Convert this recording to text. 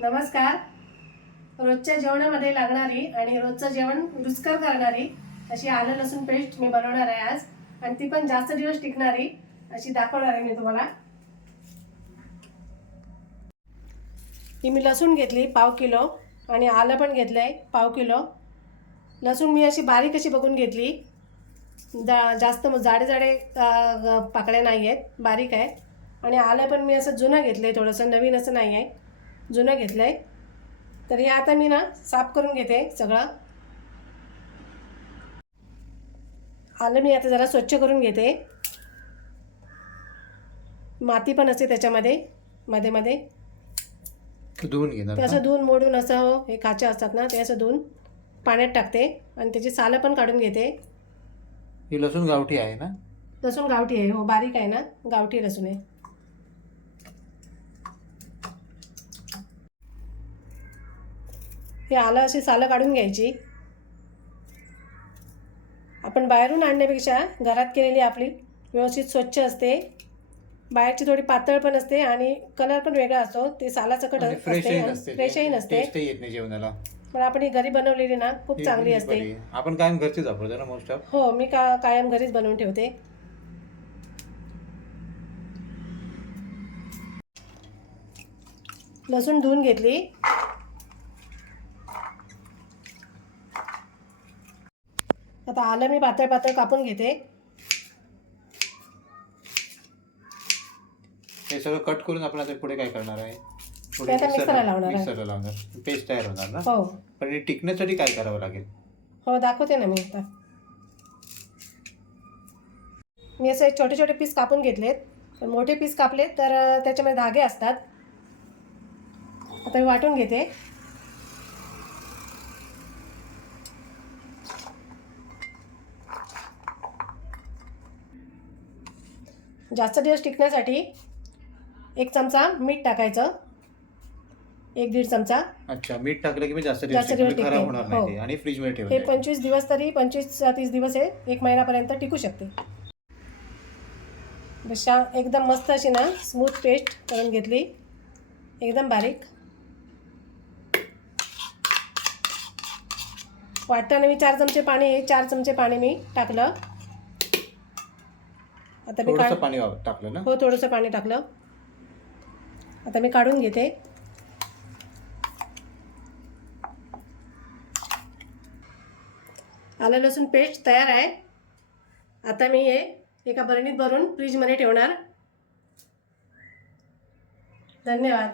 नमस्कार. रोजच्या जेवणामध्ये लागणारी आणि रोजचं जेवण रुचकर करणारी अशी आलं लसूण पेस्ट मी बनवणार आहे आज, आणि ती पण जास्त दिवस टिकणारी अशी दाखवणार आहे मी तुम्हाला. ही मी लसूण घेतली 1/2 किलो आणि आलं पण घेतलं आहे 1/2 किलो. लसूण मी अशी बारीक अशी बघून घेतली, जास्त जाडे जाडे पाकळ्या नाही आहेत, बारीक आहे. आणि आलं पण मी असं जुनं घेतलं आहे, थोडंसं नवीन असं नाही आहे, जुनं घेतलं आहे. तर हे आता मी साफ करून घेते सगळं. आलं मी आता जरा स्वच्छ करून घेते, माती पण असते त्याच्यामध्ये मध्ये मध्ये, धुवून घेणार. ते असं धुवून मोडून असं हे काचे असतात ना, ते असं धुवून पाण्यात टाकते आणि त्याची सालं पण काढून घेते. ही लसूण गावठी आहे ना? लसूण गावठी आहे, हो, बारीक आहे ना, गावठी लसूण आहे. हे आलं अशी सालं काढून घ्यायची. आपण बाहेरून आणण्यापेक्षा घरात केलेली आपली व्यवस्थित स्वच्छ असते. बाहेरची थोडी पातळ पण असते आणि कलर पण वेगळा असतो, ते सालासकट असते, फ्रेशही नसते, टेस्टही येत नाही जेवणाला. पण आपण ही घरी बनवलेली ना खूप चांगली असते. आपण कायम घरचीच वापरतो ना मोस्ट ऑफ. हो, मी कायम घरीच बनवून ठेवते. लसूण धुवून घेतली. आता आलं मी पातळ पातळ कापून घेते. हे सगळं कट करून आपण आता पुढे काय करणार आहे? ते आता मिक्सरला लावणार आहे. मिक्सरला लावणार, पेस्ट तयार होणार ना? हो पण हे टिकण्यासाठी काय करावं लागेल? हो, दाखवते ना मी आता. मी असे छोटे छोटे पीस कापून घेतलेत, पण मोठे पीस कापलेत तर त्याच्यामध्ये धागे असतात. आता मी वाटून घेते. जास्त दिवस टिकण्यासाठी 1 चमचा मीठ टाकायचं, 1-1.5 चमचा. अच्छा, मीठ टाकलं की मी जास्त दिवस टिकते, खराब टिकते. होणार हो. नाही ते, आणि फ्रीज मध्ये हे ठेवून 25 दिवस तरी 25-30 दिवस हे 1 महिन्यापर्यंत टिकू शकते. जशा एकदम मस्त अशी ना स्मूथ पेस्ट करून घेतली, एकदम बारीक. वाटताना मी 4 चमचे पाणी 4 चमचे पाणी मी टाकलं. आता मी पाणी टाकलं ना? हो, थोडंसं पाणी टाकलं. आता मी काढून घेते. आलं लसूण पेस्ट तयार आहे. आता मी हे एका बरणीत भरून फ्रीजमध्ये ठेवणार. धन्यवाद.